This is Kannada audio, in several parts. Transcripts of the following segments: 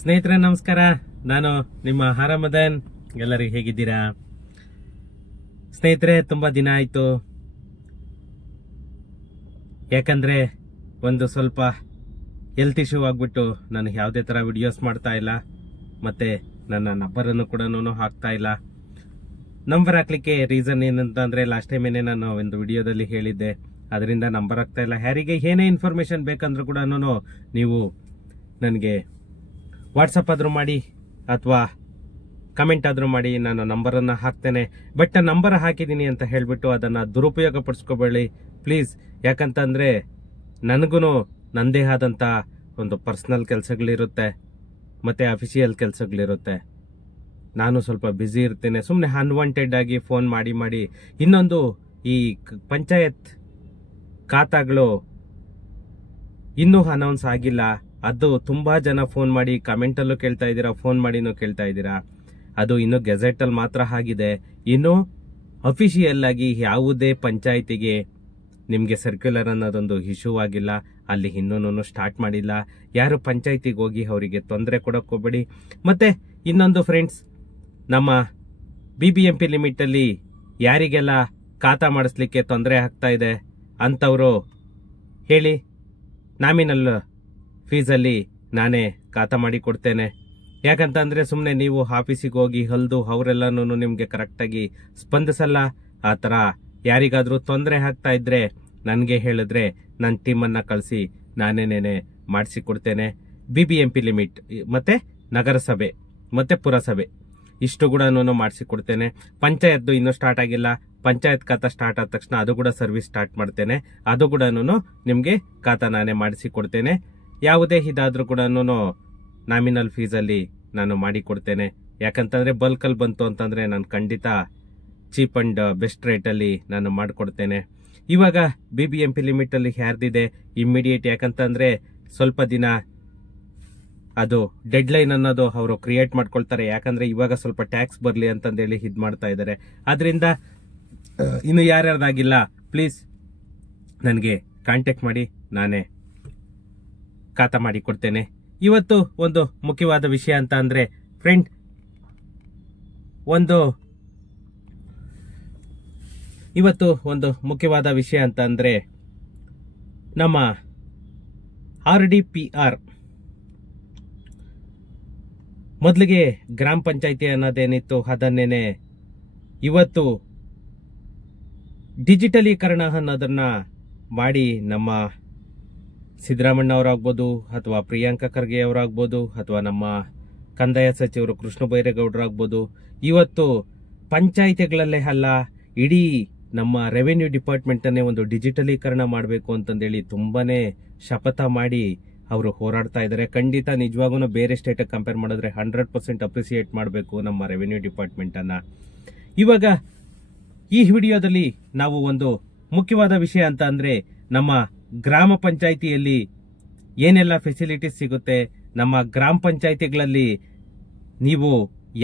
ಸ್ನೇಹಿತರೆ ನಮಸ್ಕಾರ. ನಾನು ನಿಮ್ಮ ಹರಮದನ್. ಎಲ್ಲರಿಗೂ ಹೇಗಿದ್ದೀರಾ ಸ್ನೇಹಿತರೆ? ತುಂಬಾ ದಿನ ಆಯ್ತು. ಯಾಕಂದ್ರೆ ಒಂದು ಸ್ವಲ್ಪ ಹೆಲ್ತ್ ಇಶ್ಯೂ ಆಗ್ಬಿಟ್ಟು ನಾನು ಯಾವುದೇ ತರ ವಿಡಿಯೋಸ್ ಮಾಡ್ತಾ ಇಲ್ಲ, ಮತ್ತೆ ನನ್ನ ನಂಬರನ್ನು ಕೂಡ ಹಾಕ್ತಾ ಇಲ್ಲ. ನಂಬರ್ ಹಾಕ್ಲಿಕ್ಕೆ ರೀಸನ್ ಏನಂತ ಅಂದ್ರೆ ಲಾಸ್ಟ್ ಟೈಮ್ ಏನೇ ನಾನು ಒಂದು ವಿಡಿಯೋದಲ್ಲಿ ಹೇಳಿದ್ದೆ, ಅದರಿಂದ ನಂಬರ್ ಹಾಕ್ತಾ ಇಲ್ಲ. ಯಾರಿಗೆ ಏನೇ ಇನ್ಫಾರ್ಮೇಶನ್ ಬೇಕಂದ್ರೂ ಕೂಡ ನೀವು ನನಗೆ ವಾಟ್ಸಪ್ ಆದ್ರೂ ಮಾಡಿ ಅಥವಾ ಕಮೆಂಟ್ ಆದ್ರೂ ಮಾಡಿ, ನಾನು ನಂಬರನ್ನು ಹಾಕ್ತೇನೆ. ಬಟ್ ನಂಬರ್ ಹಾಕಿದ್ದೀನಿ ಅಂತ ಹೇಳ್ಬಿಟ್ಟು ಅದನ್ನ ದುರುಪಯೋಗ ಪಡಿಸ್ಕೋಬೇಡಿ ಪ್ಲೀಸ್. ಯಾಕಂತಂದ್ರೆ ನನಗೂ ನಂದೇ ಆದಂತ ಒಂದು ಪರ್ಸನಲ್ ಕೆಲಸಗಳಿರುತ್ತೆ, ಮತ್ತೆ ಅಫಿಷಿಯಲ್ ಕೆಲಸಗಳಿರುತ್ತೆ. ನಾನು ಸ್ವಲ್ಪ ಬ್ಯುಸಿ ಇರ್ತೇನೆ. ಸುಮ್ಮನೆ ಅನ್ವಾಂಟೆಡ್ ಆಗಿ ಫೋನ್ ಮಾಡಿ ಇನ್ನೊಂದು ಈ ಪಂಚಾಯತ್ ಖಾತಾಗಳು ಇನ್ನೂ ಅನೌನ್ಸ್ ಆಗಿಲ್ಲ. ಅದು ತುಂಬಾ ಜನ ಫೋನ್ ಮಾಡಿ ಕಮೆಂಟ್ ಅಲ್ಲೂ ಕೇಳ್ತಾ ಇದ್ದೀರಾ, ಫೋನ್ ಮಾಡಿನೂ ಕೇಳ್ತಾ ಇದ್ದೀರಾ. ಅದು ಇನ್ನು ಗೆಜೆಟ್ ಅಲ್ಲಿ ಮಾತ್ರ ಆಗಿದೆ. ಇನ್ನು ಅಫಿಷಿಯಲ್ ಆಗಿ ಯಾವುದೇ ಪಂಚಾಯತಿಗೆ ನಿಮ್ಗೆ ಸರ್ಕ್ಯುಲರ್ ಅನ್ನೋದೊಂದು ಇಶ್ಯೂ ಆಗಿಲ್ಲ. ಅಲ್ಲಿ ಇನ್ನೂ ಸ್ಟಾರ್ಟ್ ಮಾಡಿಲ್ಲ. ಯಾರು ಪಂಚಾಯತಿಗೆ ಹೋಗಿ ಅವರಿಗೆ ತೊಂದರೆ ಕೊಡಕ್ ಹೋಗ್ಬೇಡಿ. ಮತ್ತೆ ಇನ್ನೊಂದು ಫ್ರೆಂಡ್ಸ್, ನಮ್ಮ BBMP ಲಿಮಿಟ್ ಅಲ್ಲಿ ಯಾರಿಗೆಲ್ಲ ಖಾತಾ ಮಾಡಿಸ್ಲಿಕ್ಕೆ ತೊಂದರೆ ಆಗ್ತಾ ಇದೆ ಅಂತವರು ಹೇಳಿ, ನಾಮಿನಲ್ ಫೀಸಲ್ಲಿ ನಾನೇ ಖಾತಾ ಮಾಡಿ ಕೊಡ್ತೇನೆ. ಯಾಕಂತಂದ್ರೆ ಸುಮ್ಮನೆ ನೀವು ಆಫೀಸಿಗೆ ಹೋಗಿ ಹಲ್ದು ಅವರೆಲ್ಲನೂ ನಿಮ್ಗೆ ಕರೆಕ್ಟಾಗಿ ಸ್ಪಂದಿಸಲ್ಲ. ಆ ಥರ ಯಾರಿಗಾದ್ರೂ ತೊಂದರೆ ಆಗ್ತಾ ಇದ್ರೆ ನನಗೆ ಹೇಳಿದ್ರೆ ನನ್ನ ಟೀಮನ್ನ ಕಳಿಸಿ ನಾನೇನೇನೆ ಮಾಡಿಸಿ ಕೊಡ್ತೇನೆ. BBMP ಲಿಮಿಟ್ ಮತ್ತೆ ನಗರಸಭೆ ಮತ್ತೆ ಪುರಸಭೆ ಇಷ್ಟು ಕೂಡ ಮಾಡಿಸಿ ಕೊಡ್ತೇನೆ. ಪಂಚಾಯತ್ ಇನ್ನೂ ಸ್ಟಾರ್ಟ್ ಆಗಿಲ್ಲ. ಪಂಚಾಯತ್ ಖಾತಾ ಸ್ಟಾರ್ಟ್ ಆದ ತಕ್ಷಣ ಅದು ಕೂಡ ಸರ್ವಿಸ್ ಸ್ಟಾರ್ಟ್ ಮಾಡ್ತೇನೆ. ಅದು ಕೂಡ ನಿಮ್ಗೆ ಖಾತಾ ನಾನೇ ಮಾಡಿಸಿ ಕೊಡ್ತೇನೆ. ಯಾವುದೇ ಇದಾದ್ರೂ ಕೂಡ ನಾಮಿನಲ್ ಫೀಸಲ್ಲಿ ನಾನು ಮಾಡಿ ಕೊಡ್ತೇನೆ. ಯಾಕಂತಂದ್ರೆ ಬಲ್ಕಲ್ಲಿ ಬಂತು ಅಂತಂದ್ರೆ ನಾನು ಖಂಡಿತ ಚೀಪ್ ಅಂಡ್ ಬೆಸ್ಟ್ ರೇಟಲ್ಲಿ ನಾನು ಮಾಡಿಕೊಡ್ತೇನೆ. ಇವಾಗ BBMP ಲಿಮಿಟ್ ಅಲ್ಲಿ ಯಾರ್ದಿದೆ ಇಮ್ಮಿಡಿಯೇಟ್, ಯಾಕಂತಂದ್ರೆ ಸ್ವಲ್ಪ ದಿನ ಅದು ಡೆಡ್ ಲೈನ್ ಅನ್ನೋದು ಅವರು ಕ್ರಿಯೇಟ್ ಮಾಡ್ಕೊಳ್ತಾರೆ. ಯಾಕಂದ್ರೆ ಇವಾಗ ಸ್ವಲ್ಪ ಟ್ಯಾಕ್ಸ್ ಬರ್ಲಿ ಅಂತಂದೇಳಿ ಇದ್ ಮಾಡ್ತಾ ಇದ್ದಾರೆ. ಆದ್ರಿಂದ ಇನ್ನು ಯಾರ್ಯಾರ್ದಾಗಿಲ್ಲ ಪ್ಲೀಸ್ ನನಗೆ ಕಾಂಟ್ಯಾಕ್ಟ್ ಮಾಡಿ, ನಾನೇ ಖಾತಾ ಮಾಡಿ ಕೊಡ್ತೇನೆ. ಇವತ್ತು ಒಂದು ಮುಖ್ಯವಾದ ವಿಷಯ ಅಂತ ಅಂದ್ರೆ ಫ್ರೆಂಡ್, ಇವತ್ತು ಒಂದು ಮುಖ್ಯವಾದ ವಿಷಯ ಅಂತ ಅಂದ್ರೆ ನಮ್ಮ RDPR ಮೊದಲಿಗೆ ಗ್ರಾಮ ಪಂಚಾಯತಿ ಅನ್ನೋದೇನಿತ್ತು ಅದನ್ನೇನೆ ಇವತ್ತು ಡಿಜಿಟಲೀಕರಣ ಅನ್ನೋದನ್ನ ಮಾಡಿ ನಮ್ಮ ಸಿದ್ದರಾಮಣ್ಣ ಅವರಾಗ್ಬೋದು ಅಥವಾ ಪ್ರಿಯಾಂಕಾ ಖರ್ಗೆ ಅವರಾಗ್ಬೋದು ಅಥವಾ ನಮ್ಮ ಕಂದಾಯ ಸಚಿವರು ಕೃಷ್ಣ ಬೈರೇಗೌಡರಾಗ್ಬೋದು, ಇವತ್ತು ಪಂಚಾಯಿತಿಗಳಲ್ಲೇ ಅಲ್ಲ ಇಡೀ ನಮ್ಮ ರೆವೆನ್ಯೂ ಡಿಪಾರ್ಟ್ಮೆಂಟ್ ಅನ್ನೇ ಒಂದು ಡಿಜಿಟಲೀಕರಣ ಮಾಡಬೇಕು ಅಂತಂದೇಳಿ ತುಂಬಾನೇ ಶಪಥ ಮಾಡಿ ಅವರು ಹೋರಾಡ್ತಾ ಇದ್ದಾರೆ. ಖಂಡಿತ ನಿಜವಾಗೂ ಬೇರೆ ಸ್ಟೇಟ್ ಕಂಪೇರ್ ಮಾಡಿದ್ರೆ 100% ಅಪ್ರಿಸಿಯೇಟ್ ಮಾಡಬೇಕು ನಮ್ಮ ರೆವೆನ್ಯೂ ಡಿಪಾರ್ಟ್ಮೆಂಟ್ ಅನ್ನ. ಇವಾಗ ಈ ವಿಡಿಯೋದಲ್ಲಿ ನಾವು ಒಂದು ಮುಖ್ಯವಾದ ವಿಷಯ ಅಂತ ಅಂದ್ರೆ ನಮ್ಮ ಗ್ರಾಮ ಪಂಚಾಯಿತಿಯಲ್ಲಿ ಏನೆಲ್ಲ ಫೆಸಿಲಿಟೀಸ್ ಸಿಗುತ್ತೆ, ನಮ್ಮ ಗ್ರಾಮ ಪಂಚಾಯಿತಿಗಳಲ್ಲಿ ನೀವು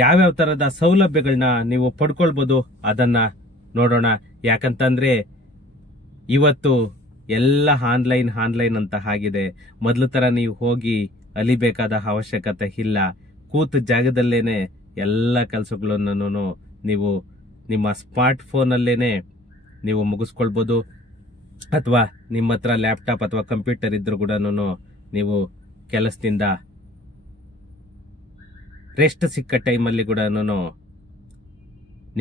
ಯಾವ್ಯಾವ ತರದ ಸೌಲಭ್ಯಗಳನ್ನ ನೀವು ಪಡ್ಕೊಳ್ಬಹುದು ಅದನ್ನ ನೋಡೋಣ. ಯಾಕಂತಂದ್ರೆ ಇವತ್ತು ಎಲ್ಲ ಆನ್ಲೈನ್ ಅಂತ ಆಗಿದೆ. ಮೊದಲು ತರ ನೀವು ಹೋಗಿ ಅಲಿಬೇಕಾದ ಅವಶ್ಯಕತೆ ಇಲ್ಲ. ಕೂತ ಜಾಗದಲ್ಲೇನೆ ಎಲ್ಲ ಕೆಲಸಗಳನ್ನು ನೀವು ನಿಮ್ಮ ಸ್ಮಾರ್ಟ್ ಫೋನ್ ಅಲ್ಲೇನೆ ನೀವು ಮುಗಿಸ್ಕೊಳ್ಬಹುದು. ಅಥವಾ ನಿಮ್ಮ ಹತ್ರ ಲ್ಯಾಪ್ಟಾಪ್ ಅಥವಾ ಕಂಪ್ಯೂಟರ್ ಇದ್ರೂ ಕೂಡ ನೀವು ಕೆಲಸದಿಂದ ರೆಸ್ಟ್ ಸಿಕ್ಕ ಟೈಮಲ್ಲಿ ಕೂಡ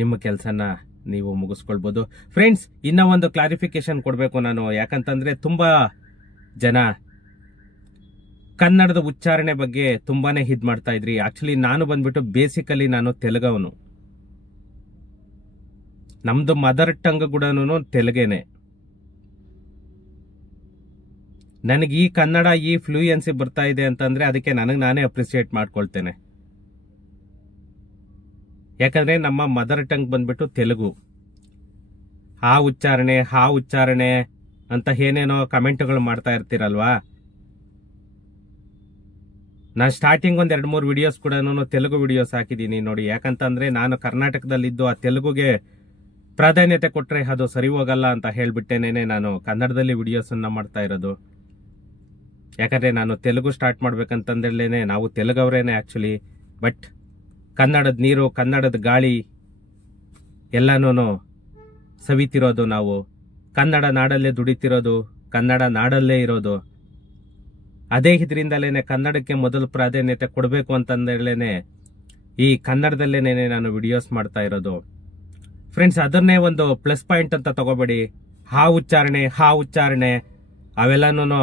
ನಿಮ್ಮ ಕೆಲಸನ ನೀವು ಮುಗಿಸ್ಕೊಳ್ಬಹುದು. ಫ್ರೆಂಡ್ಸ್, ಇನ್ನ ಒಂದು ಕ್ಲಾರಿಫಿಕೇಶನ್ ಕೊಡಬೇಕು ನಾನು. ಯಾಕಂತಂದ್ರೆ ತುಂಬಾ ಜನ ಕನ್ನಡದ ಉಚ್ಚಾರಣೆ ಬಗ್ಗೆ ತುಂಬಾನೇ ಹಿದ್ ಮಾಡ್ತಾ ಇದ್ರಿ. ಆಕ್ಚುಲಿ ನಾನು ಬಂದ್ಬಿಟ್ಟು ಬೇಸಿಕಲಿ ನಾನು ತೆಲುಗವನು. ನಮ್ದು ಮದರ್ ಟಂಗ್ ಕೂಡ ತೆಲುಗೇನೆ. ನನಗೆ ಈ ಕನ್ನಡ ಈ ಫ್ಲೂಯೆನ್ಸಿ ಬರ್ತಾ ಇದೆ ಅಂತಂದ್ರೆ ಅದಕ್ಕೆ ನನಗೆ ನಾನೇ ಅಪ್ರಿಸಿಯೇಟ್ ಮಾಡ್ಕೊಳ್ತೇನೆ. ಯಾಕಂದ್ರೆ ನಮ್ಮ ಮದರ್ ಟಂಗ್ ಬಂದ್ಬಿಟ್ಟು ತೆಲುಗು. ಆ ಉಚ್ಚಾರಣೆ ಅಂತ ಏನೇನೋ ಕಮೆಂಟ್ಗಳು ಮಾಡ್ತಾ ಇರ್ತೀರಲ್ವಾ. ನಾನು ಸ್ಟಾರ್ಟಿಂಗ್ ಒಂದ್ 2-3 ವಿಡಿಯೋಸ್ ಕೂಡ ತೆಲುಗು ವಿಡಿಯೋಸ್ ಹಾಕಿದ್ದೀನಿ ನೋಡಿ. ಯಾಕಂತಂದ್ರೆ ನಾನು ಕರ್ನಾಟಕದಲ್ಲಿದ್ದು ಆ ತೆಲುಗುಗೆ ಪ್ರಾಧಾನ್ಯತೆ ಕೊಟ್ರೆ ಅದು ಸರಿ ಹೋಗಲ್ಲ ಅಂತ ಹೇಳ್ಬಿಟ್ಟೇನೇನೆ ನಾನು ಕನ್ನಡದಲ್ಲಿ ವಿಡಿಯೋಸ್ ಅನ್ನ ಮಾಡ್ತಾ ಇರೋದು. ಯಾಕಂದ್ರೆ ನಾನು ತೆಲುಗು ಸ್ಟಾರ್ಟ್ ಮಾಡ್ಬೇಕಂತಂದೇಳೇನೆ, ನಾವು ತೆಲುಗವ್ರೇನೆ ಆಕ್ಚುಲಿ, ಬಟ್ ಕನ್ನಡದ ನೀರು, ಕನ್ನಡದ ಗಾಳಿ ಎಲ್ಲಾನು ಸವಿತಿರೋದು ನಾವು, ಕನ್ನಡ ನಾಡಲ್ಲೇ ದುಡಿತಿರೋದು, ಕನ್ನಡ ನಾಡಲ್ಲೇ ಇರೋದು. ಅದೇ ಇದರಿಂದಲೇನೆ ಕನ್ನಡಕ್ಕೆ ಮೊದಲು ಪ್ರಾಧಾನ್ಯತೆ ಕೊಡಬೇಕು ಅಂತಂದೇಳೇನೆ ಈ ಕನ್ನಡದಲ್ಲೇನೆ ನಾನು ವಿಡಿಯೋಸ್ ಮಾಡ್ತಾ ಇರೋದು. ಫ್ರೆಂಡ್ಸ್, ಅದನ್ನೇ ಒಂದು ಪ್ಲಸ್ ಪಾಯಿಂಟ್ ಅಂತ ತಗೋಬೇಡಿ. ಹಾ ಉಚ್ಚಾರಣೆ ಅವೆಲ್ಲನೂ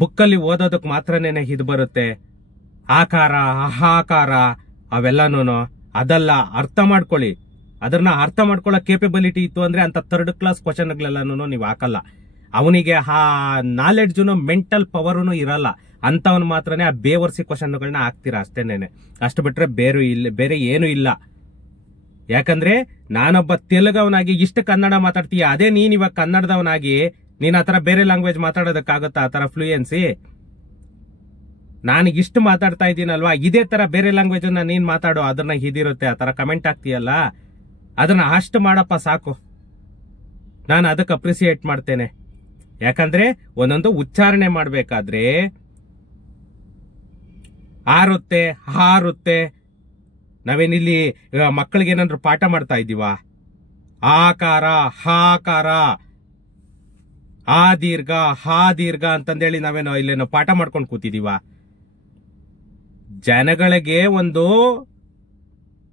ಬುಕ್ಕಲ್ಲಿ ಓದೋದಕ್ಕೆ ಮಾತ್ರನೇ ಇದು ಬರುತ್ತೆ. ಆಕಾರ, ಅಹಾಕಾರ ಅವೆಲ್ಲನೂ ಅದಲ್ಲ. ಅರ್ಥ ಮಾಡ್ಕೊಳ್ಳಿ. ಅದನ್ನ ಅರ್ಥ ಮಾಡ್ಕೊಳ್ಳೋ ಕೇಪಬಿಲಿಟಿ ಇತ್ತು ಅಂದ್ರೆ ಅಂತ 3rd ಕ್ಲಾಸ್ ಕ್ವಶನ್ಗಳೆಲ್ಲನೂ ನೀವು ಹಾಕಲ್ಲ. ಅವನಿಗೆ ಆ ನಾಲೆಡ್ಜುನು ಮೆಂಟಲ್ ಪವರ್ನು ಇರಲ್ಲ. ಅಂತವನ್ ಮಾತ್ರನೇ ಆ ಬೇವರ್ಸಿ ಕ್ವಶನ್ಗಳನ್ನ ಹಾಕ್ತೀರಾ ಅಷ್ಟೇನೇನೆ. ಅಷ್ಟು ಬಿಟ್ರೆ ಬೇರೆ ಏನು ಇಲ್ಲ. ಯಾಕಂದ್ರೆ ನಾನೊಬ್ಬ ತೆಲುಗವನಾಗಿ ಇಷ್ಟು ಕನ್ನಡ ಮಾತಾಡ್ತೀಯ, ಅದೇ ನೀನ್ ಇವಾಗ ಕನ್ನಡದವನಾಗಿ ನೀನ್ ಆತರ ಬೇರೆ ಲ್ಯಾಂಗ್ವೇಜ್ ಮಾತಾಡೋದಕ್ಕಾಗತ್ತಾ? ಆತರ ಫ್ಲೂಯೆನ್ಸಿ ನಾನು ಇಷ್ಟು ಮಾತಾಡ್ತಾ ಇದ್ದೀನಲ್ವಾ, ಇದೇ ತರ ಬೇರೆ ಲ್ಯಾಂಗ್ವೇಜ್ ನೀನ್ ಮಾತಾಡೋ, ಅದನ್ನ ಇದಿರುತ್ತೆ. ಆತರ ಕಮೆಂಟ್ ಆಗ್ತೀಯಲ್ಲ, ಅದನ್ನ ಅಷ್ಟು ಮಾಡಪ್ಪ ಸಾಕು. ನಾನು ಅದಕ್ಕೆ ಅಪ್ರಿಸಿಯೇಟ್ ಮಾಡ್ತೇನೆ. ಯಾಕಂದ್ರೆ ಒಂದೊಂದು ಉಚ್ಚಾರಣೆ ಮಾಡ್ಬೇಕಾದ್ರೆ ಆರುತ್ತೆ, ಹಾರುತ್ತೆ. ನಾವೇನಿಲ್ಲಿ ಮಕ್ಕಳಿಗೆ ಏನಾದ್ರು ಪಾಠ ಮಾಡ್ತಾ ಇದ್ದೀವ? ಆಕಾರ, ಹಾಕಾರ, ಆ ದೀರ್ಘ, ಹಾ ದೀರ್ಘ ಅಂತಂದೇಳಿ ನಾವೇನೋ ಇಲ್ಲೇನೋ ಪಾಠ ಮಾಡ್ಕೊಂಡು ಕೂತಿದೀವ? ಜನಗಳಿಗೆ ಒಂದು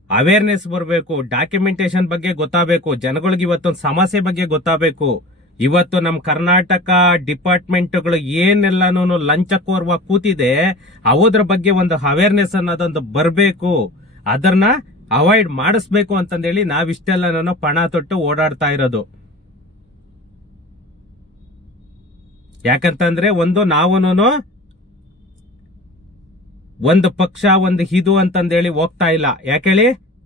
ಅವೇರ್ನೆಸ್ ಬರಬೇಕು, ಡಾಕ್ಯುಮೆಂಟೇಶನ್ ಬಗ್ಗೆ ಗೊತ್ತಾಗಬೇಕು, ಜನಗಳಿಗೆ ಇವತ್ತೊಂದು ಸಮಸ್ಯೆ ಬಗ್ಗೆ ಗೊತ್ತಾಗಬೇಕು. ಇವತ್ತು ನಮ್ಮ ಕರ್ನಾಟಕ ಡಿಪಾರ್ಟ್ಮೆಂಟ್ಗಳು ಏನೆಲ್ಲಾನು ಲಂಚಕೋರ್ವ ಕೂತಿದೆ, ಅವುದ್ರ ಬಗ್ಗೆ ಒಂದು ಅವೇರ್ನೆಸ್ ಅನ್ನೋದೊಂದು ಬರಬೇಕು. ಅದನ್ನ ಅವಾಯ್ಡ್ ಮಾಡಿಸ್ಬೇಕು ಅಂತಂದೇಳಿ ನಾವಿಷ್ಟೆಲ್ಲ ಪಣ ತೊಟ್ಟು ಓಡಾಡ್ತಾ ಇರೋದು. ಯಾಕಂತಂದ್ರೆ ನಾವುನು ಒಂದು ಪಕ್ಷ, ಒಂದು ಇದು ಅಂತಂದೇಳಿ ಹೋಗ್ತಾ ಇಲ್ಲ. ಯಾಕೇಳಿ,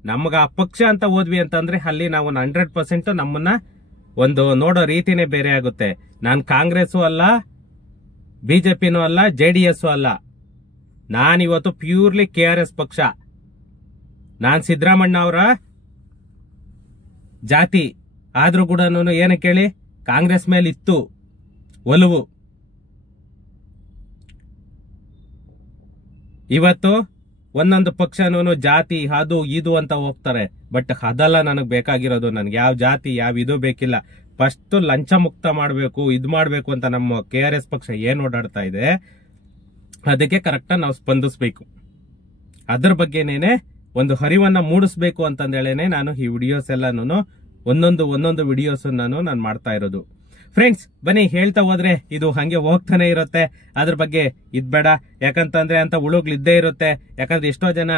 ನಮ್ಗ ಆ ಪಕ್ಷ ಅಂತ ಹೋದ್ವಿ ಅಂತಂದ್ರೆ ಅಲ್ಲಿ ನಾವು 100% ನಮ್ಮನ್ನ ಒಂದು ನೋಡೋ ರೀತಿನೇ ಬೇರೆ ಆಗುತ್ತೆ. ನಾನು ಕಾಂಗ್ರೆಸ್ಸು ಅಲ್ಲ, ಬಿಜೆಪಿನೂ ಅಲ್ಲ, JDS ಅಲ್ಲ. ನಾನಿವತ್ತು ಪ್ಯೂರ್ಲಿ KRS ಪಕ್ಷ. ನಾನ್ ಸಿದ್ದರಾಮಣ್ಣ ಅವರ ಜಾತಿ ಆದ್ರೂ ಕೂಡ ಏನಕ್ಕೆ ಹೇಳಿ, ಕಾಂಗ್ರೆಸ್ ಮೇಲೆ ಇತ್ತು ಒಲವು. ಇವತ್ತು ಒಂದೊಂದು ಪಕ್ಷನೂ ಜಾತಿ ಅದು ಇದು ಅಂತ ಹೋಗ್ತಾರೆ. ಬಟ್ ಅದಲ್ಲ ನನಗೆ ಬೇಕಾಗಿರೋದು. ನನ್ಗೆ ಯಾವ ಜಾತಿ ಯಾವ ಇದು ಬೇಕಿಲ್ಲ. ಫಸ್ಟ್ ಲಂಚ ಮುಕ್ತ ಮಾಡಬೇಕು, ಇದು ಮಾಡಬೇಕು ಅಂತ ನಮ್ಮ KRS ಪಕ್ಷ ಏನ್ ಓಡಾಡ್ತಾ ಇದೆ, ಅದಕ್ಕೆ ಕರೆಕ್ಟಾಗಿ ನಾವು ಸ್ಪಂದಿಸ್ಬೇಕು. ಅದ್ರ ಬಗ್ಗೆನೇನೆ ಒಂದು ಹರಿವನ್ನ ಮೂಡಿಸ್ಬೇಕು ಅಂತಂದೇಳೇನೆ ನಾನು ಈ ವಿಡಿಯೋಸ್ ಎಲ್ಲಾನು ಒಂದೊಂದು ವಿಡಿಯೋಸ್ ನಾನು ಮಾಡ್ತಾ ಇರೋದು. ಫ್ರೆಂಡ್ಸ್, ಬನ್ನಿ ಹೇಳ್ತಾ ಹೋದ್ರೆ ಇದು ಹಂಗೆ ಹೋಗ್ತಾನೆ ಇರುತ್ತೆ. ಅದ್ರ ಬಗ್ಗೆ ಇದ್ಬೇಡ, ಯಾಕಂತಂದ್ರೆ ಅಂತ ಹುಳುಗಳಿದ್ದೇ ಇರುತ್ತೆ. ಯಾಕಂದ್ರೆ ಎಷ್ಟೋ ಜನ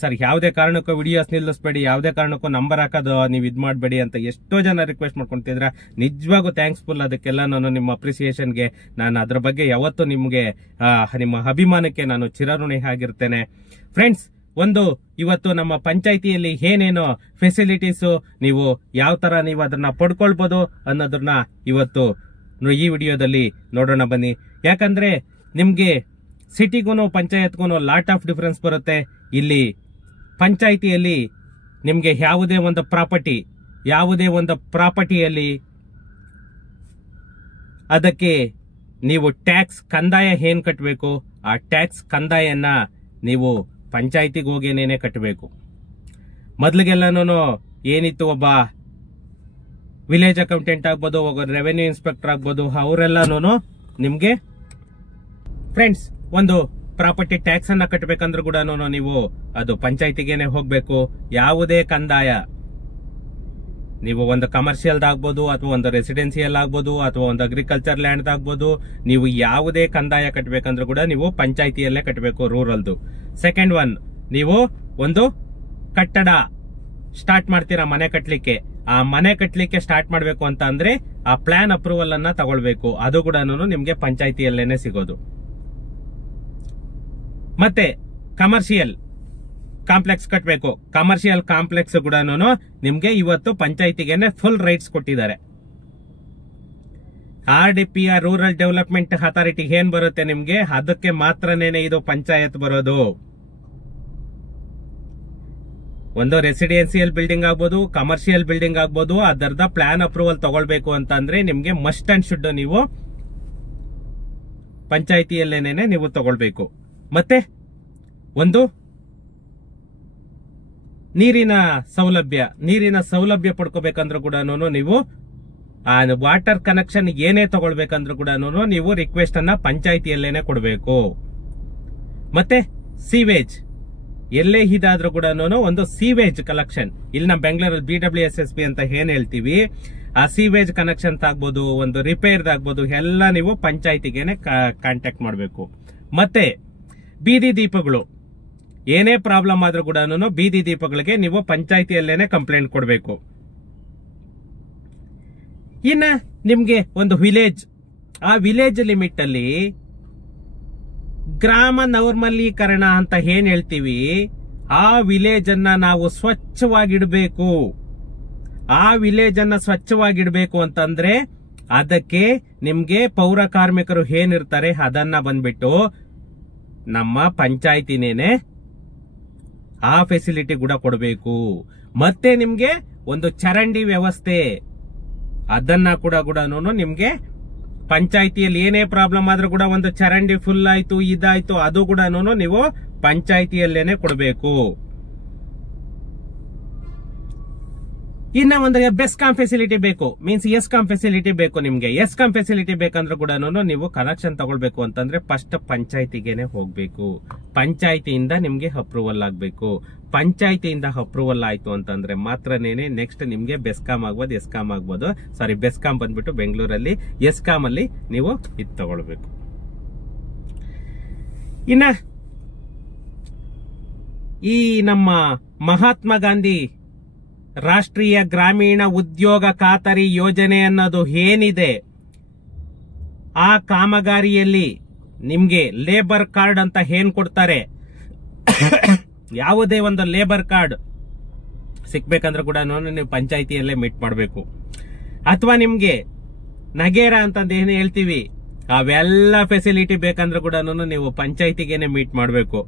ಸರ್ ಯಾವುದೇ ಕಾರಣಕ್ಕೂ ವಿಡಿಯೋಸ್ ನಿಲ್ಲಿಸ್ಬೇಡಿ, ಯಾವುದೇ ಕಾರಣಕ್ಕೂ ನಂಬರ್ ಹಾಕೋದು ನೀವು ಇದ್ ಮಾಡಬೇಡಿ ಅಂತ ಎಷ್ಟೋ ಜನ ರಿಕ್ವೆಸ್ಟ್ ಮಾಡ್ಕೊಂತಿದ್ರ. ನಿಜವಾಗೂ ಥ್ಯಾಂಕ್ಸ್ಫುಲ್ ಅದಕ್ಕೆಲ್ಲ. ನಾನು ನಿಮ್ಮ ಅಪ್ರಿಸಿಯೇಷನ್ಗೆ ನಾನು ಅದ್ರ ಬಗ್ಗೆ ಯಾವತ್ತೂ ನಿಮ್ಗೆ ನಿಮ್ಮ ಅಭಿಮಾನಕ್ಕೆ ನಾನು ಚಿರಋಣಿ ಆಗಿರ್ತೇನೆ. ಫ್ರೆಂಡ್ಸ್, ಇವತ್ತು ನಮ್ಮ ಪಂಚಾಯಿತಿಯಲ್ಲಿ ಏನೇನು ಫೆಸಿಲಿಟೀಸು, ನೀವು ಯಾವ ತರ ನೀವು ಅದನ್ನ ಪಡ್ಕೊಳ್ಬೋದು ಅನ್ನೋದನ್ನ ಇವತ್ತು ಈ ವಿಡಿಯೋದಲ್ಲಿ ನೋಡೋಣ ಬನ್ನಿ. ಯಾಕಂದ್ರೆ ನಿಮ್ಗೆ ಸಿಟಿಗೂ ಪಂಚಾಯತ್ಗೂ ಲಾಟ್ ಆಫ್ ಡಿಫರೆನ್ಸ್ ಬರುತ್ತೆ. ಇಲ್ಲಿ ಪಂಚಾಯಿತಿಯಲ್ಲಿ ನಿಮ್ಗೆ ಯಾವುದೇ ಒಂದು ಪ್ರಾಪರ್ಟಿಯಲ್ಲಿ ಅದಕ್ಕೆ ನೀವು ಟ್ಯಾಕ್ಸ್ ಕಂದಾಯ ಏನ್ ಕಟ್ಟಬೇಕು, ಆ ಟ್ಯಾಕ್ಸ್ ಕಂದಾಯನ ನೀವು ಪಂಚಾಯಿತಿಗೆ ಹೋಗೇನೇನೆ ಕಟ್ಟಬೇಕು. ಮೊದ್ಲಿಗೆಲ್ಲಾನು ಏನಿತ್ತು, ಒಬ್ಬ ವಿಲೇಜ್ ಅಕೌಂಟೆಂಟ್ ಆಗ್ಬೋದು, ಒಬ್ಬ ರೆವೆನ್ಯೂ ಇನ್ಸ್ಪೆಕ್ಟರ್ ಆಗ್ಬೋದು, ಅವರೆಲ್ಲಾನು ನಿಮ್ಗೆ ಫ್ರೆಂಡ್ಸ್ ಒಂದು ಪ್ರಾಪರ್ಟಿ ಟ್ಯಾಕ್ಸ್ ಅನ್ನ ಕಟ್ಟಬೇಕಂದ್ರೂ ಕೂಡ ನೀವು ಅದು ಪಂಚಾಯಿತಿಗೇನೆ ಹೋಗ್ಬೇಕು. ಯಾವುದೇ ಕಂದಾಯ, ನೀವು ಒಂದು ಕಮರ್ಷಿಯಲ್ ಆಗ್ಬೋದು, ಅಥವಾ ಒಂದು ರೆಸಿಡೆನ್ಸಿಯಲ್ ಆಗ್ಬೋದು, ಅಥವಾ ಒಂದು ಅಗ್ರಿಕಲ್ಚರ್ ಲ್ಯಾಂಡ್ ಆಗ್ಬೋದು, ನೀವು ಯಾವುದೇ ಕಂದಾಯ ಕಟ್ಟಬೇಕಂದ್ರೂ ಕೂಡ ನೀವು ಪಂಚಾಯಿತಿಯಲ್ಲೇ ಕಟ್ಟಬೇಕು, ರೂರಲ್ದು. ಸೆಕೆಂಡ್ ಒನ್, ನೀವು ಒಂದು ಕಟ್ಟಡ ಸ್ಟಾರ್ಟ್ ಮಾಡ್ತೀರಾ ಮನೆ ಕಟ್ಟಲಿಕ್ಕೆ. ಆ ಮನೆ ಕಟ್ಟಲಿಕ್ಕೆ ಸ್ಟಾರ್ಟ್ ಮಾಡಬೇಕು ಅಂತ ಅಂದ್ರೆ ಆ ಪ್ಲಾನ್ ಅಪ್ರೂವಲ್ ಅನ್ನ ತಗೊಳ್ಬೇಕು. ಅದು ಕೂಡ ನಿಮ್ಗೆ ಪಂಚಾಯಿತಿಯಲ್ಲೇನೆ ಸಿಗೋದು. ಮತ್ತೆ ಕಮರ್ಷಿಯಲ್ ಕಾಂಪ್ಲೆಕ್ಸ್ ಕಟ್ಟಬೇಕು. ಕಮರ್ಷಿಯಲ್ ಕಾಂಪ್ಲೆಕ್ಸ್ ಕೂಡ ನಿಮ್ಗೆ ಇವತ್ತು ಪಂಚಾಯಿತಿಗೆನೆ ಫುಲ್ ರೈಟ್ಸ್ ಕೊಟ್ಟಿದ್ದಾರೆ. RDPR ರೂರಲ್ ಡೆವಲಪ್ಮೆಂಟ್ ಅಥಾರಿಟಿ ಏನ್ ಬರುತ್ತೆ ನಿಮ್ಗೆ, ಅದಕ್ಕೆ ಮಾತ್ರನೇನೆ ಇದು ಪಂಚಾಯತ್ ಬರೋದು. ಒಂದು ರೆಸಿಡೆನ್ಸಿಯಲ್ ಬಿಲ್ಡಿಂಗ್ ಆಗ್ಬೋದು, ಕಮರ್ಷಿಯಲ್ ಬಿಲ್ಡಿಂಗ್ ಆಗ್ಬೋದು, ಅದರದ ಪ್ಲಾನ್ ಅಪ್ರೂವಲ್ ತಗೊಳ್ಬೇಕು ಅಂತ ಅಂದ್ರೆ ನಿಮ್ಗೆ ಮಸ್ಟ್ ಅಂಡ್ ಶುಡ್ ನೀವು ಪಂಚಾಯಿತಿಯಲ್ಲೇನೆ ನೀವು ತಗೊಳ್ಬೇಕು. ಮತ್ತೆ ಒಂದು ನೀರಿನ ಸೌಲಭ್ಯ ಪಡ್ಕೋಬೇಕಂದ್ರೂ ಕೂಡ ನೀವು ಆ ವಾಟರ್ ಕನೆಕ್ಷನ್ ಏನೇ ತಗೊಳ್ಬೇಕಂದ್ರೂ ಕೂಡ ನೀವು ರಿಕ್ವೆಸ್ಟ್ ಅನ್ನ ಪಂಚಾಯಿತಿಯಲ್ಲೇನೆ ಕೊಡಬೇಕು. ಮತ್ತೆ ಸೀವೇಜ್ ಎಲ್ಲೇ ಇದಾದ್ರೂ ಕೂಡ ಒಂದು ಸೀವೇಜ್ ಕಲೆಕ್ಷನ್, ಇಲ್ಲಿ ನಮ್ಮ ಬೆಂಗಳೂರಲ್ಲಿ BWSSB ಅಂತ ಏನ್ ಹೇಳ್ತೀವಿ, ಆ ಸೀವೇಜ್ ಕನೆಕ್ಷನ್ ಆಗ್ಬೋದು, ಒಂದು ರಿಪೇರ್ದ್ ಆಗ್ಬೋದು, ಎಲ್ಲ ನೀವು ಪಂಚಾಯಿತಿಗೆನೆ ಕಾಂಟ್ಯಾಕ್ಟ್ ಮಾಡಬೇಕು. ಮತ್ತೆ ಬೀದಿ ದೀಪಗಳು ಏನೇ ಪ್ರಾಬ್ಲಮ್ ಆದ್ರೂ ಕೂಡ ಬೀದಿ ದೀಪಗಳಿಗೆ ನೀವು ಪಂಚಾಯಿತಿಯಲ್ಲೇನೆ ಕಂಪ್ಲೇಂಟ್ ಕೊಡಬೇಕು. ಇನ್ನ ನಿಮ್ಗೆ ಒಂದು ವಿಲೇಜ್, ಆ ವಿಲೇಜ್ ಲಿಮಿಟ್ ಅಲ್ಲಿ ಗ್ರಾಮ ನೈರ್ಮಲೀಕರಣ ಅಂತ ಏನ್ ಹೇಳ್ತೀವಿ, ಆ ವಿಲೇಜ್ ಅನ್ನ ನಾವು ಸ್ವಚ್ಛವಾಗಿಡಬೇಕು. ಆ ವಿಲೇಜ್ ಅನ್ನ ಸ್ವಚ್ಛವಾಗಿಡಬೇಕು ಅಂತಂದ್ರೆ ಅದಕ್ಕೆ ನಿಮ್ಗೆ ಪೌರ ಕಾರ್ಮಿಕರು ಏನಿರ್ತಾರೆ ಅದನ್ನ ಬಂದ್ಬಿಟ್ಟು ನಮ್ಮ ಪಂಚಾಯಿತಿನೇನೆ ಆ ಫೆಸಿಲಿಟಿ ಕೂಡ ಕೊಡಬೇಕು. ಮತ್ತೆ ನಿಮ್ಗೆ ಒಂದು ಚರಂಡಿ ವ್ಯವಸ್ಥೆ ಅದನ್ನ ಕೂಡ ನಿಮ್ಗೆ ಪಂಚಾಯಿತಿಯಲ್ಲಿ ಏನೇ ಪ್ರಾಬ್ಲಮ್ ಆದ್ರೂ ಕೂಡ ಒಂದು ಚರಂಡಿ ಫುಲ್ ಆಯ್ತು ಇದಾಯ್ತು ಅದು ಕೂಡ ನೀವು ಪಂಚಾಯಿತಿಯಲ್ಲೇನೆ ಕೊಡಬೇಕು. ಇನ್ನ ಒಂದು ಬೆಸ್ಕಾಂ ಫೆಸಿಲಿಟಿ ಬೇಕು, ಮೀನ್ಸ್ ಎಸ್ಕಾಂ ಫೆಸಿಲಿಟಿ ಬೇಕು. ನಿಮ್ಗೆ ಎಸ್ಕಾಂ ಫೆಸಿಲಿಟಿ ಬೇಕಂದ್ರೂ ಕೂಡ ನೀವು ಕನೆಕ್ಷನ್ ತಗೊಳ್ಬೇಕು ಅಂತಂದ್ರೆ ಫಸ್ಟ್ ಪಂಚಾಯಿತಿಗೆನೆ ಹೋಗ್ಬೇಕು. ಪಂಚಾಯಿತಿಯಿಂದ ನಿಮ್ಗೆ ಅಪ್ರೂವಲ್ ಆಗ್ಬೇಕು. ಪಂಚಾಯಿತಿಯಿಂದ ಅಪ್ರೂವಲ್ ಆಯ್ತು ಅಂತಂದ್ರೆ ಮಾತ್ರನೇನೆ ನೆಕ್ಸ್ಟ್ ನಿಮ್ಗೆ ಬೆಸ್ಕಾಂ ಆಗ್ಬೋದು, ಎಸ್ಕಾಂ ಆಗ್ಬೋದು. ಸಾರಿ, ಬೆಸ್ಕಾಂ ಬಂದ್ಬಿಟ್ಟು ಬೆಂಗಳೂರಲ್ಲಿ, ಎಸ್ಕಾಂ ಅಲ್ಲಿ ನೀವು ಇದು ತಗೊಳ್ಬೇಕು. ಇನ್ನ ಈ ನಮ್ಮ ಮಹಾತ್ಮ ಗಾಂಧಿ ರಾಷ್ಟ್ರೀಯ ಗ್ರಾಮೀಣ ಉದ್ಯೋಗ ಖಾತರಿ ಯೋಜನೆ ಅನ್ನೋದು ಏನಿದೆ, ಆ ಕಾಮಗಾರಿಯಲ್ಲಿ ನಿಮ್ಗೆ ಲೇಬರ್ ಕಾರ್ಡ್ ಅಂತ ಏನ್ ಕೊಡ್ತಾರೆ, ಯಾವುದೇ ಒಂದು ಲೇಬರ್ ಕಾರ್ಡ್ ಸಿಕ್ಬೇಕಂದ್ರೆ ಕೂಡ ನೀವು ಪಂಚಾಯಿತಿಯಲ್ಲೇ ಮೀಟ್ ಮಾಡಬೇಕು. ಅಥವಾ ನಿಮ್ಗೆ ನಗೇರ ಅಂತಂದು ಏನು ಹೇಳ್ತೀವಿ, ಅವೆಲ್ಲ ಫೆಸಿಲಿಟಿ ಬೇಕಂದ್ರೆ ಕೂಡ ನೀವು ಪಂಚಾಯಿತಿಗೆನೆ ಮೀಟ್ ಮಾಡಬೇಕು.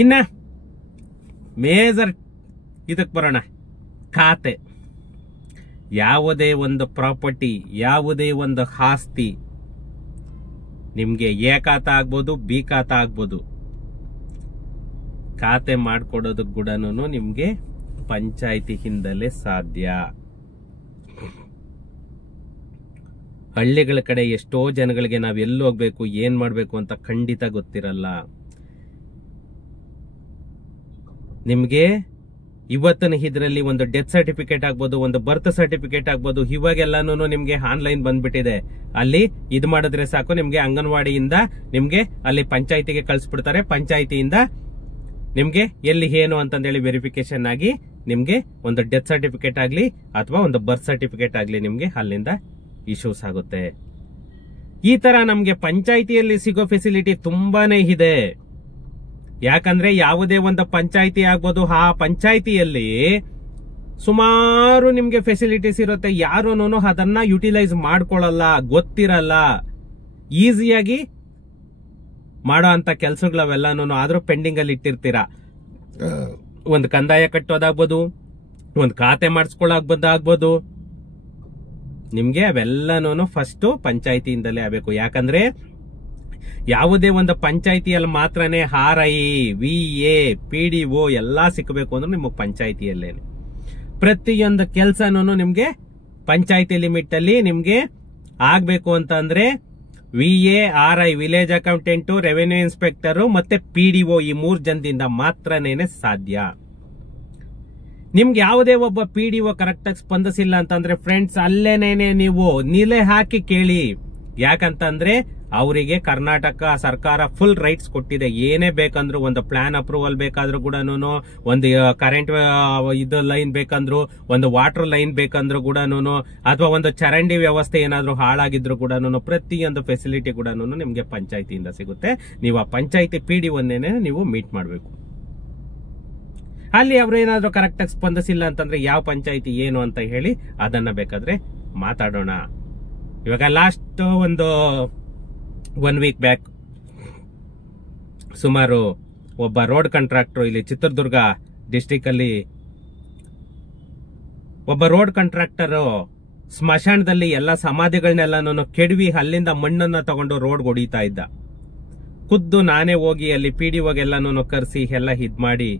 ಇನ್ನ ಮೇಜರ್ ಇದಕ್ಕೆ ಬರೋಣ, ಖಾತೆ. ಯಾವುದೇ ಒಂದು ಪ್ರಾಪರ್ಟಿ, ಯಾವುದೇ ಒಂದು ಆಸ್ತಿ ನಿಮ್ಗೆ ಎ ಖಾತೆ ಆಗ್ಬೋದು, ಬಿ ಖಾತೆ ಆಗ್ಬೋದು, ಖಾತೆ ಮಾಡ್ಕೊಡೋದಕ್ಕೆ ಕೂಡ ನಿಮ್ಗೆ ಪಂಚಾಯಿತಿಯಿಂದಲೇ ಸಾಧ್ಯ. ಹಳ್ಳಿಗಳ ಕಡೆ ಎಷ್ಟೋ ಜನಗಳಿಗೆ ನಾವ್ ಎಲ್ಲಿ ಹೋಗ್ಬೇಕು, ಏನ್ ಮಾಡ್ಬೇಕು ಅಂತ ಖಂಡಿತ ಗೊತ್ತಿರಲ್ಲ. ನಿಮ್ಗೆ ಇವತ್ತಿನ ಇದರಲ್ಲಿ ಒಂದು ಡೆತ್ ಸರ್ಟಿಫಿಕೇಟ್ ಆಗ್ಬೋದು, ಒಂದು ಬರ್ತ್ ಸರ್ಟಿಫಿಕೇಟ್ ಆಗ್ಬೋದು, ಇವಾಗೆಲ್ಲಾನು ನಿಮ್ಗೆ ಆನ್ಲೈನ್ ಬಂದ್ಬಿಟ್ಟಿದೆ. ಅಲ್ಲಿ ಇದು ಮಾಡಿದ್ರೆ ಸಾಕು, ನಿಮ್ಗೆ ಅಂಗನವಾಡಿಯಿಂದ ನಿಮ್ಗೆ ಅಲ್ಲಿ ಪಂಚಾಯಿತಿಗೆ ಕಳಿಸ್ಬಿಡ್ತಾರೆ. ಪಂಚಾಯಿತಿಯಿಂದ ನಿಮ್ಗೆ ಎಲ್ಲಿ ಏನು ಅಂತಂದೇಳಿ ವೆರಿಫಿಕೇಶನ್ ಆಗಿ ನಿಮ್ಗೆ ಒಂದು ಡೆತ್ ಸರ್ಟಿಫಿಕೇಟ್ ಆಗ್ಲಿ ಅಥವಾ ಒಂದು ಬರ್ತ್ ಸರ್ಟಿಫಿಕೇಟ್ ಆಗ್ಲಿ ನಿಮ್ಗೆ ಅಲ್ಲಿಂದ ಇಶ್ಯೂಸ್ ಆಗುತ್ತೆ. ಈ ತರ ನಮ್ಗೆ ಪಂಚಾಯಿತಿಯಲ್ಲಿ ಸಿಗೋ ಫೆಸಿಲಿಟಿ ತುಂಬಾನೇ ಇದೆ. ಯಾಕಂದ್ರೆ ಯಾವುದೇ ಒಂದು ಪಂಚಾಯಿತಿ ಆಗ್ಬೋದು, ಆ ಪಂಚಾಯಿತಿಯಲ್ಲಿ ಸುಮಾರು ನಿಮ್ಗೆ ಫೆಸಿಲಿಟೀಸ್ ಇರುತ್ತೆ. ಯಾರು ಅದನ್ನ ಯುಟಿಲೈಸ್ ಮಾಡ್ಕೊಳ್ಳಲ್ಲ, ಗೊತ್ತಿರಲ್ಲ. ಈಸಿಯಾಗಿ ಮಾಡೋ ಅಂತ ಕೆಲ್ಸಗಳವೆಲ್ಲಾನು ಆದ್ರೂ ಪೆಂಡಿಂಗ್ ಅಲ್ಲಿ ಇಟ್ಟಿರ್ತೀರಾ. ಒಂದು ಕಂದಾಯ ಕಟ್ಟೋದಾಗ್ಬೋದು, ಒಂದು ಖಾತೆ ಮಾಡಿಸ್ಕೊಳ್ಳೋದಾಗ್ಬೋದು, ನಿಮ್ಗೆ ಅವೆಲ್ಲಾನು ಫಸ್ಟ್ ಪಂಚಾಯಿತಿಯಿಂದಲೇ ಆಗಬೇಕು. ಯಾಕಂದ್ರೆ ಯಾವುದೇ ಒಂದು ಪಂಚಾಯಿತಿಯಲ್ಲಿ ಮಾತ್ರನೇ RI, VA, PDO ಎಲ್ಲಾ ಸಿಕ್ಕಬೇಕು ಅಂದ್ರೆ ನಿಮಗೆ ಪಂಚಾಯಿತಿಯಲ್ಲೇನೆ. ಪ್ರತಿಯೊಂದು ಕೆಲಸನೂ ನಿಮ್ಗೆ ಪಂಚಾಯಿತಿ ಲಿಮಿಟ್ ಅಲ್ಲಿ ನಿಮ್ಗೆ ಆಗ್ಬೇಕು ಅಂತ ಅಂದ್ರೆ VA, RI, village accountant, revenue inspector ಮತ್ತೆ PDO ಈ 3 ಜನದಿಂದ ಮಾತ್ರನೇನೆ ಸಾಧ್ಯ. ನಿಮ್ಗೆ ಯಾವುದೇ ಒಬ್ಬ PDO ಕರೆಕ್ಟ್ ಆಗಿ ಸ್ಪಂದಿಸಿಲ್ಲ ಅಂತಂದ್ರೆ ಫ್ರೆಂಡ್ಸ್, ಅಲ್ಲೇನೇನೆ ನೀವು ನಿಲೆ ಹಾಕಿ ಕೇಳಿ. ಯಾಕಂತಂದ್ರೆ ಅವರಿಗೆ ಕರ್ನಾಟಕ ಸರ್ಕಾರ ಫುಲ್ ರೈಟ್ಸ್ ಕೊಟ್ಟಿದೆ. ಏನೇ ಬೇಕಂದ್ರು, ಒಂದು ಪ್ಲಾನ್ ಅಪ್ರೂವಲ್ ಬೇಕಾದ್ರೂ ಕೂಡ, ಒಂದು ಕರೆಂಟ್ ಇದು ಲೈನ್ ಬೇಕಂದ್ರು, ಒಂದು ವಾಟರ್ ಲೈನ್ ಬೇಕಂದ್ರು ಕೂಡ, ಅಥವಾ ಒಂದು ಚರಂಡಿ ವ್ಯವಸ್ಥೆ ಏನಾದ್ರೂ ಹಾಳಾಗಿದ್ರು ಕೂಡ ಪ್ರತಿಯೊಂದು ಫೆಸಿಲಿಟಿ ಕೂಡ ನಿಮ್ಗೆ ಪಂಚಾಯಿತಿಯಿಂದ ಸಿಗುತ್ತೆ. ನೀವು ಆ ಪಂಚಾಯಿತಿ PDOನ್ನೇನೆ ನೀವು ಮೀಟ್ ಮಾಡಬೇಕು. ಅಲ್ಲಿ ಅವರು ಏನಾದ್ರೂ ಕರೆಕ್ಟ್ ಆಗಿ ಸ್ಪಂದಿಸಿಲ್ಲ ಅಂತಂದ್ರೆ ಯಾವ ಪಂಚಾಯಿತಿ ಏನು ಅಂತ ಹೇಳಿ ಅದನ್ನ ಬೇಕಾದ್ರೆ ಮಾತಾಡೋಣ. ಇವಾಗ ಲಾಸ್ಟ್ ಒಂದು 1 ವೀಕ್ ಬ್ಯಾಕ್ ಸುಮಾರು ಒಬ್ಬ ರೋಡ್ ಕಾಂಟ್ರಾಕ್ಟರ್, ಇಲ್ಲಿ ಚಿತ್ರದುರ್ಗ ಡಿಸ್ಟಿಕ್ ಅಲ್ಲಿ ಒಬ್ಬ ರೋಡ್ ಕಾಂಟ್ರಾಕ್ಟರ್ ಸ್ಮಶಾನದಲ್ಲಿ ಎಲ್ಲ ಸಮಾಧಿಗಳನ್ನೆಲ್ಲ ಕೆಡವಿ ಅಲ್ಲಿಂದ ಮಣ್ಣನ್ನ ತಗೊಂಡು ರೋಡ್ ಹೊಡಿತಾ ಇದ್ದ. ಖುದ್ದು ನಾನೇ ಹೋಗಿ ಅಲ್ಲಿ PDOಗೆಲ್ಲಾನು ಕರೆಸಿ ಎಲ್ಲ ಇದ್ ಮಾಡಿ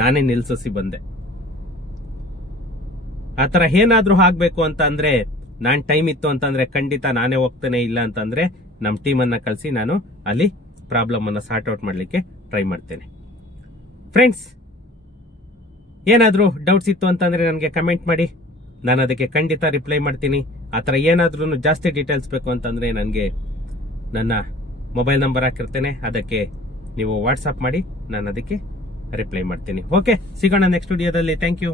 ನಾನೇ ನಿಲ್ಸಿಸಿ ಬಂದೆ. ಆತರ ಏನಾದ್ರೂ ಆಗ್ಬೇಕು ಅಂತ ಅಂದ್ರೆ ನಾನ್ ಟೈಮ್ ಇತ್ತು ಅಂತಂದ್ರೆ ಖಂಡಿತ ನಾನೇ ಹೋಗ್ತೇನೆ, ಇಲ್ಲ ಅಂತಂದ್ರೆ ನಮ್ ಟೀಮ್ ಅನ್ನ ಕಳಿಸಿ ನಾನು ಅಲ್ಲಿ ಪ್ರಾಬ್ಲಮ್ ಅನ್ನ ಸಾರ್ಟ್ ಔಟ್ ಮಾಡ್ಲಿಕ್ಕೆ ಟ್ರೈ ಮಾಡ್ತೇನೆ. ಫ್ರೆಂಡ್ಸ್, ಏನಾದ್ರೂ ಡೌಟ್ಸ್ ಇತ್ತು ಅಂತಂದ್ರೆ ನನಗೆ ಕಮೆಂಟ್ ಮಾಡಿ, ನಾನು ಅದಕ್ಕೆ ಖಂಡಿತ ರಿಪ್ಲೈ ಮಾಡ್ತೀನಿ. ಆತರ ಏನಾದ್ರೂ ಜಾಸ್ತಿ ಡೀಟೇಲ್ಸ್ ಬೇಕು ಅಂತಂದ್ರೆ ನನಗೆ ನನ್ನ ಮೊಬೈಲ್ ನಂಬರ್ ಹಾಕಿರ್ತೇನೆ, ಅದಕ್ಕೆ ನೀವು ವಾಟ್ಸ್ಆಪ್ ಮಾಡಿ, ನಾನು ಅದಕ್ಕೆ ರಿಪ್ಲೈ ಮಾಡ್ತೀನಿ. ಓಕೆ, ಸಿಗೋಣ ನೆಕ್ಸ್ಟ್ ವಿಡಿಯೋದಲ್ಲಿ. Thank you.